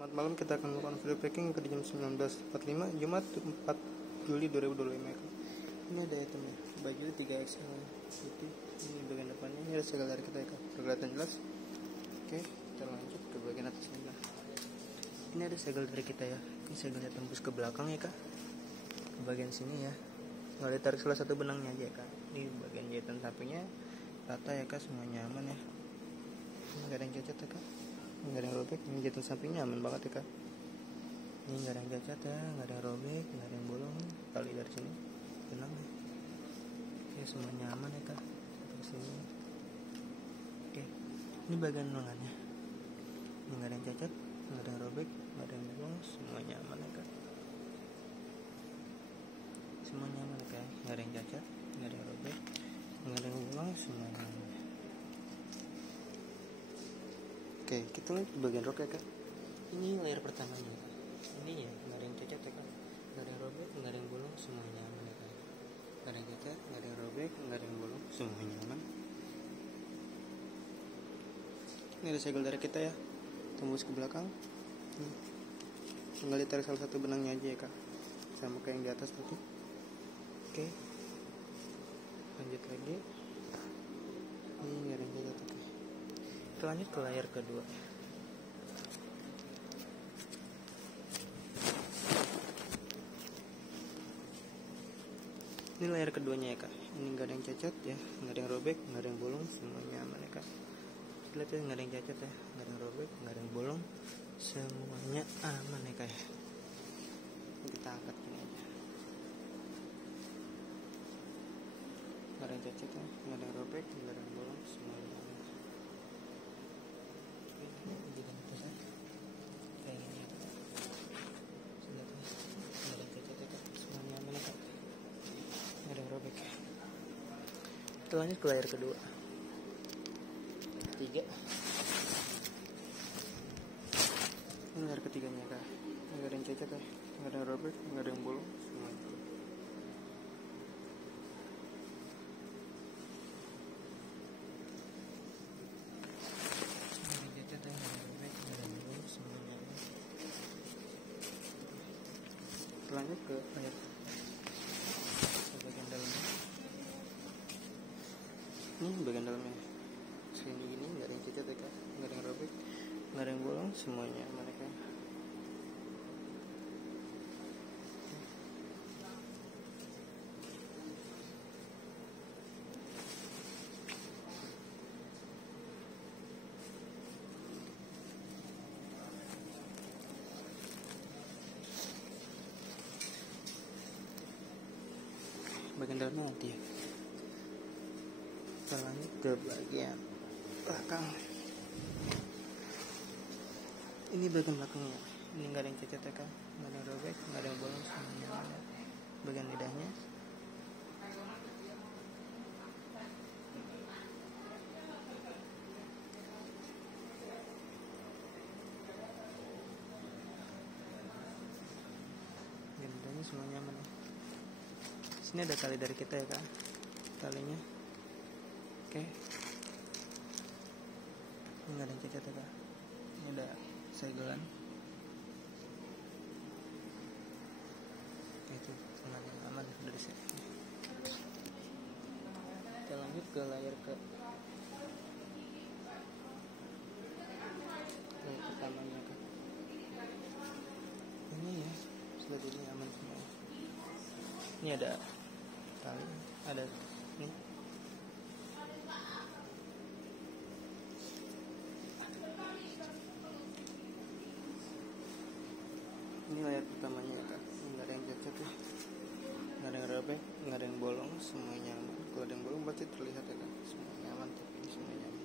Selamat malam, kita akan melakukan video packing ke jam 19.45 Jumat 4 Juli 2025. Ini ada itemnya, baju 3XL putih. Ini bagian depannya, ini ada segel dari kita ya, kelihatan jelas. Oke, kita lanjut ke bagian atasnya. Ini ada segel dari kita ya, ini segelnya tembus ke belakang ya kak, ke bagian sini ya. Nggak ditarik salah satu benangnya aja ya kak. Ini bagian jahitan sampingnya rata ya kak, semua nyaman ya. Ini nggak ada yang cacat ya kak, nggak ada yang robek. Ini jahitan sampingnya aman banget ya kak. Ini nggak ada yang cacat ya, nggak ada yang robek, nggak ada yang bolong. Tali dari sini tenang ya. Oke, semuanya aman ya kak. Sampai sini. Oke, ini bagian lengannya. Ini nggak ada yang cacat, nggak ada yang robek, nggak ada yang bolong, semuanya aman ya kak. Semuanya aman ya kak, nggak ada yang cacat, nggak ada yang robek, nggak ada yang bolong, semuanya aman. Oke, kita lihat bagian rok ya kak. Ini layer pertamanya. Ini ya, nggak ada yang cacat ya kak, nggak ada yang robek, nggak ada yang bolong, semuanya aman ya kak. Nggak ada yang cacat, nggak ada yang robek, nggak ada yang bolong, semuanya aman. Ini ada segel dari kita ya, tembus ke belakang. Tinggal ditarik salah satu benangnya aja ya kak, sama kayak yang di atas tadi. Oke, lanjut lagi. Ini nggak ada yang cacat. Oke, kita lanjut ke layer kedua. Ini layer keduanya ya kak. Ini nggak ada yang cacat ya, nggak ada yang robek, nggak ada yang bolong, semuanya aman ya kak. Lihat ya, nggak ada yang cacat ya, nggak ada yang robek, nggak ada yang bolong, semuanya aman ya kak. Kita angkat gini aja. Nggak ada yang cacat ya, nggak ada yang robek, nggak ada yang bolong, semuanya aman. Oke, jadi pusat kayak gini ya kak. Lihat nih, nggak ada yang cacat ya kak, semuanya aman ya kak. Nggak ada yang robek. Kita lanjut ke layer kedua. Ketiga. Ini layer ketiganya kak. Nggak ada yang cacat ya, nggak ada yang robek, nggak ada yang bolong, semuanya. Nggak ada yang cacat ya, nggak ada yang robek, nggak ada yang bolong, semuanya. Kita lanjut ke layer bagian dalamnya. Ini bagian dalamnya. Sini gini nggak ada yang cacat ya kak, nggak ada yang robek, nggak ada yang bolong, semuanya mereka. Bagian dalamnya nanti ya. Kita lanjut ke bagian belakang. Ini bagian belakangnya. Ini nggak ada yang cacat ya kak, nggak ada yang robek, nggak ada yang bolong, semuanya ada. Bagian lidahnya. Bagian lidahnya semuanya aman ya. Sini ada tali dari kita ya kak, talinya. Oke, ini nggak ada yang cacat ya kak. Ini ada segelan. Itu semuanya aman dari sini. Kita lanjut ke layer pertamanya kak. Ini ya, sudah ini aman semua. Ini ada tali, ada ini. Ini layer pertamanya ya kak. Nggak ada yang cacat ya, nggak ada yang robek, nggak ada yang bolong, semuanya aman. Kalau ada yang bolong berarti terlihat ya kak. Semuanya aman, tapi ini semuanya aman.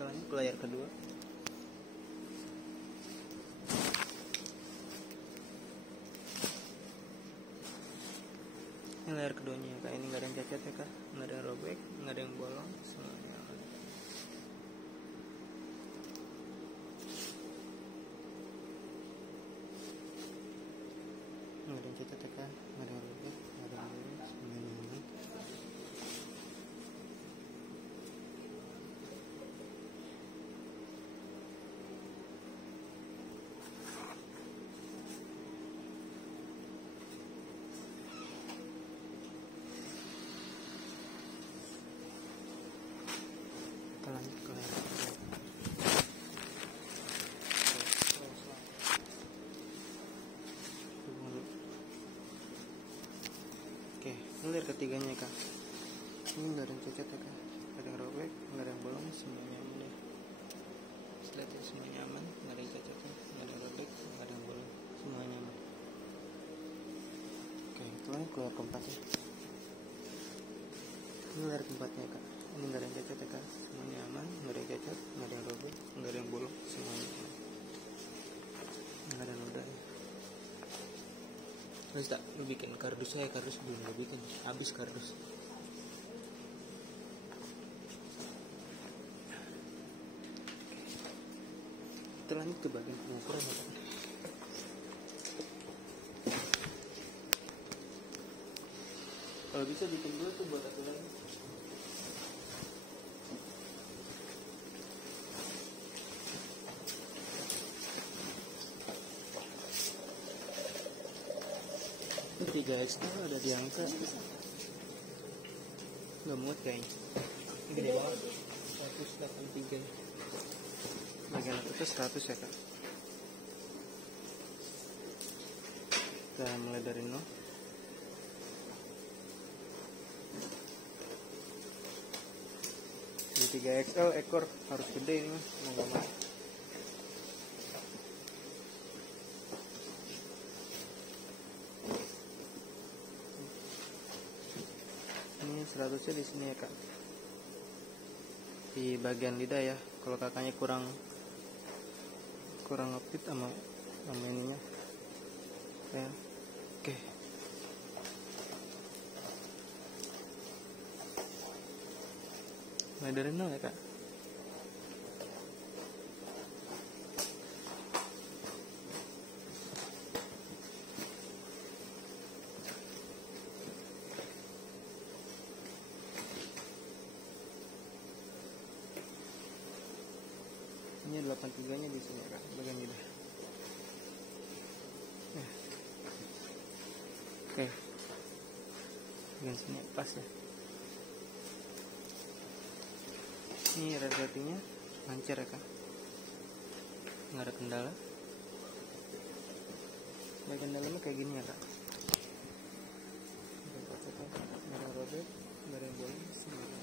Kita lanjut ke layer kedua. Ini layar keduanya ya kak, ini nggak ada yang cacat ya kak, nggak ada yang robek, nggak ada yang bolong, semuanya aman. Nggak ada yang cacat ya kak, nggak ada yang robek, nggak ada yang bolong, semuanya aman. Kita lanjut ke layar kedua. Oke, ini layar ketiganya kak. Ini nggak ada yang cacat ya kak, nggak ada yang robek, nggak ada yang bolong, semuanya aman ya. Lihat ya, semuanya aman, nggak ada yang cacat, nggak ada yang robek, nggak ada yang bolong, semuanya aman. Oke, itu lanjut ke layar keempat ya. Ini layar keempatnya kak, ini nggak ada yang cacat ya kak, semuanya aman, nggak ada yang cacat, nggak ada yang robek, nggak ada yang bolong, semuanya aman, nggak ada noda ya. Terus tak lu bikin kardus, saya kardus belum lu bikin, habis kardus. Kita lanjut ke bagian pengukuran ya kak. Kalau bisa bikin dulu tuh buat aku lagi. Ini 3XL ada di angka nggak muat kayaknya, ini gede banget, 183 bagian atas 100 ya kak. Kita mulai dari 0. Di 3XL ekor harus gede ini mah, mau nggak mau. Ini 100-nya di sini ya kak, di bagian lidah ya. Kalau kakaknya kurang ngepit sama ininya ya. Oke, mulai dari 0 ya kak. Ini 83-nya di sini ya kak, bagian lidah. Oke, bagian sini pas ya. Ini ratingnya lancar ya kak, nggak ada kendala. Bagian dalamnya kayak gini ya kak, nggak ada robek, nggak ada yang bolong, semuanya.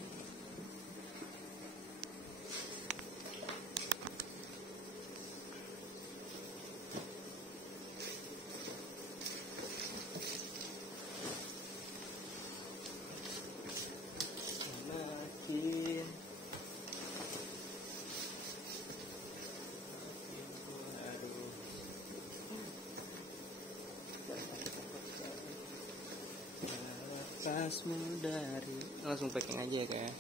Lepasmu dari, langsung packing aja ya kayak.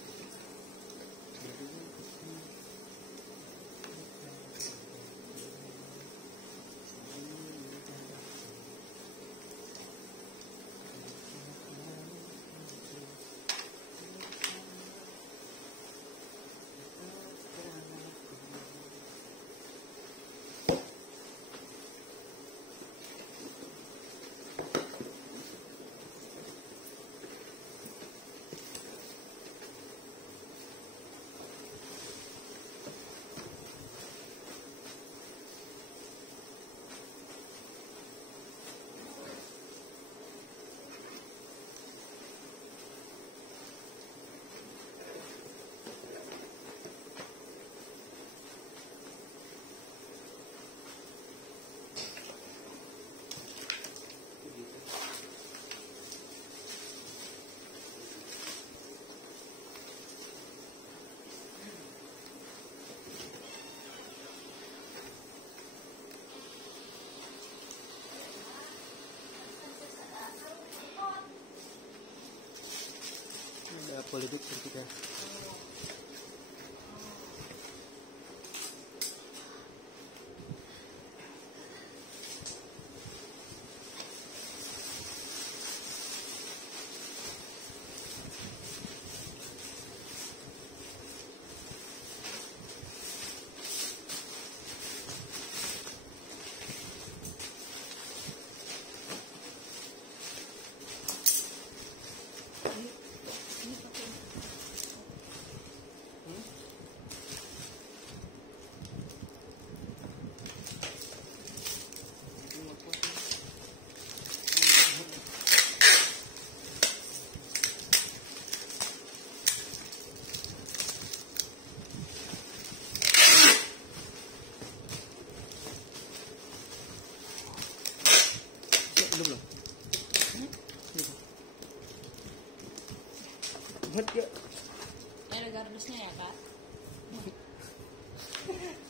politik kita. Belum. Muat gak? Ada gardusnya ya kak?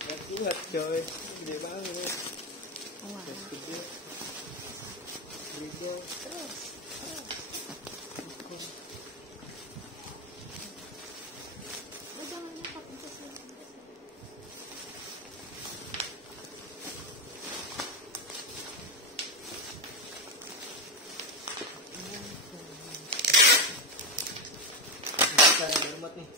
Gak kuat coy, gede banget. Wah. Gede. Gede. Jangan lupa untuk Cara remote nih.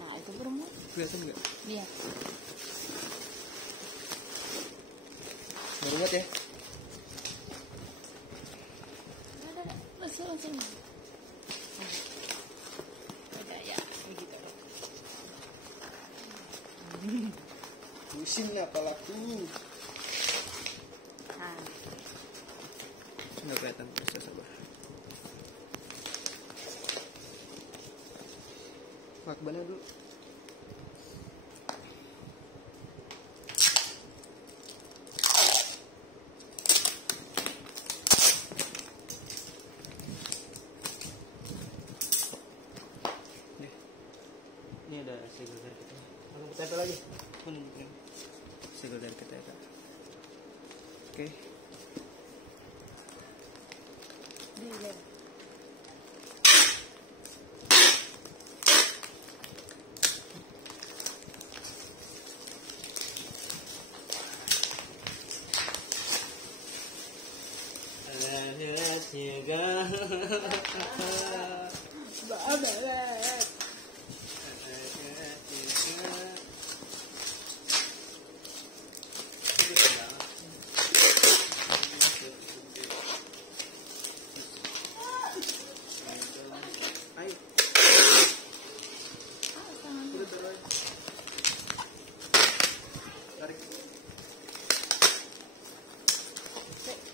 Nah itu berumur. Kelihatan nggak? Lihat. Remote ya? Ada. Langsung. Ada ya begitu. Pusing ya kepalaku. Nah. Nggak kelihatan, bisa sabar. Lakbannya dulu. Nih. Ini ada segel dari kita. Langsung kita tempel lagi. Ini segel dari kita ya kak. Oke. Dilihat.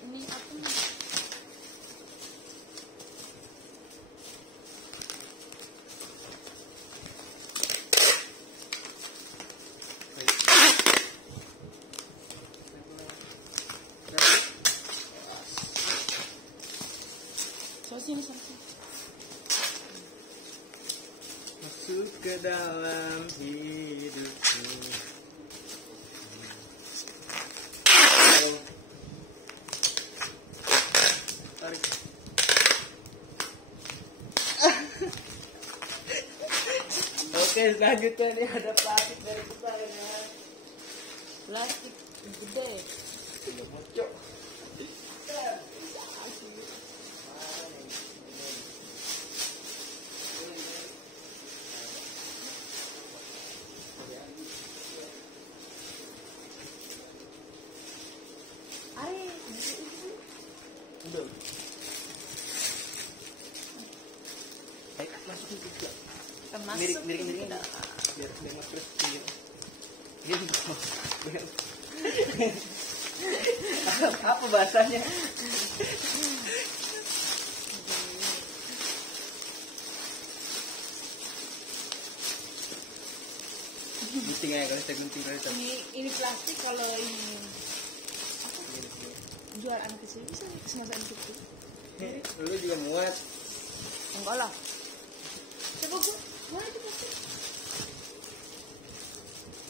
Ini apa nih? Sini. Masuk ke dalam hidupku. Tarik. Oke, selanjutnya ini ada plastik dari kita ya. Plastik gede. Sudah mocok. Udah. Ayo masukin juga. Miring. Biar mas terus gitu. Apa bahasanya? Gunting aja kalau saya gunting kalau itu. Ini plastik, kalau ini apa? Jual anak kecil bisa sama anak kecil. Lu juga muat. Enggak lah. Coba gua, mana itu plastik?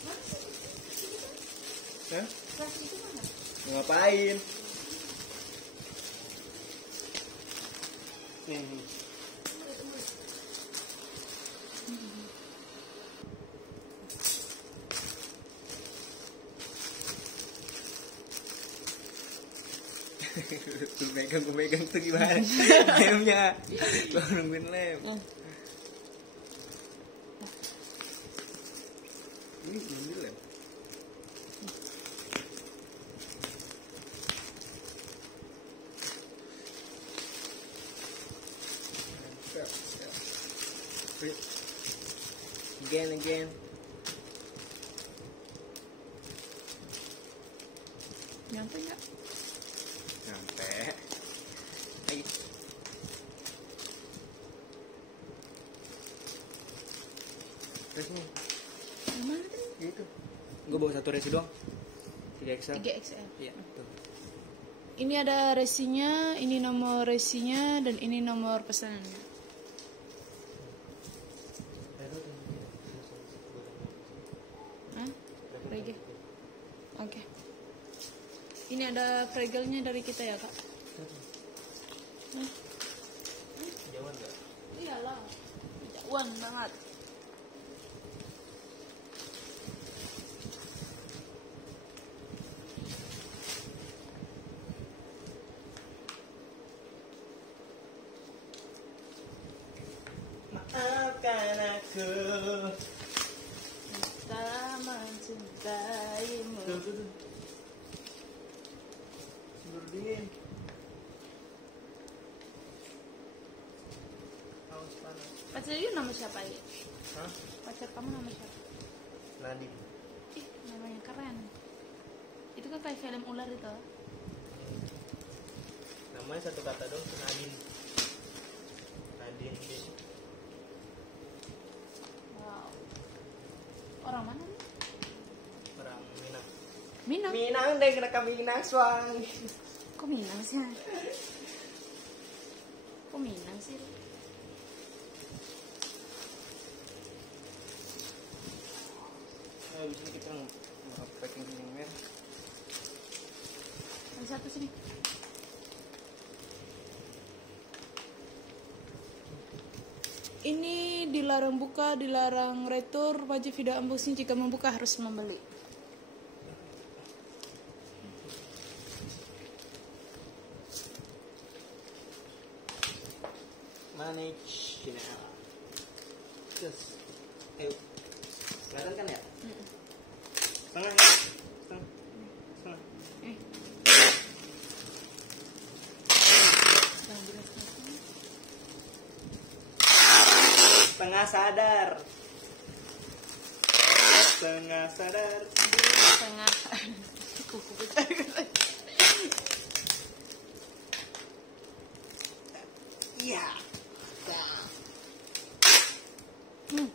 Mana sih? Hah? Plastik itu mana? Ngapain? Nih. Gue megang tuh gimana? Lemnya. Gue nungguin lem. Ini ngambil lem. Again. Nyampe nggak? Nyampe. Lagi. Terus nih. Yang mana tadi? Gitu. Gue bawa satu resi doang. 3XL. 3XL. Iya, betul. Ini ada resinya, ini nomor resinya, dan ini nomor pesanannya. Hah? Frege. Oke. Ini ada fregelnya dari kita ya, Kak? Hah? Jauhan nggak? Iyalah. Jauhan banget. Maafkan aku. Tak mencintaimu. Tuh. Berdiri. Haus panas. Pacar itu nama siapa ya? Hah? Pacar kamu nama siapa? Nadine. Ih, namanya keren. Itu kan kayak film ular itu. Namanya satu kata dong, Nadine. Nadine. Wow. Orang mana nih? Orang Minang. Minang. Minang deh, kena Minang suang. Kok Minang sih? Kok Minang sih? Habis ini kita mau packing ini. Yang satu sini. Ini dilarang buka, dilarang retur, wajib tidak unboxing, jika membuka harus membeli. Manage now. Terus, ayo. Kelihatan kan ya? Setengah ya? Setengah. Eh. Jangan jelas. Setengah sadar. Setengah sadar. Setengah. Iya. Ah. Gini.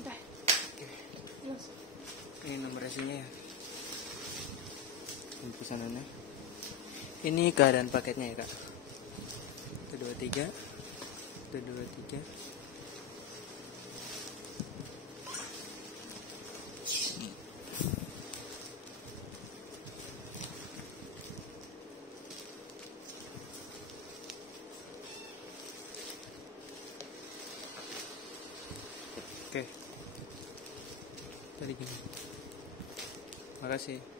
Udah. Yes. Ini nomor resinya ya. Ini pesanannya. Ini keadaan paketnya ya, Kak. 123. 123. Oke. Tadi gini. Makasih.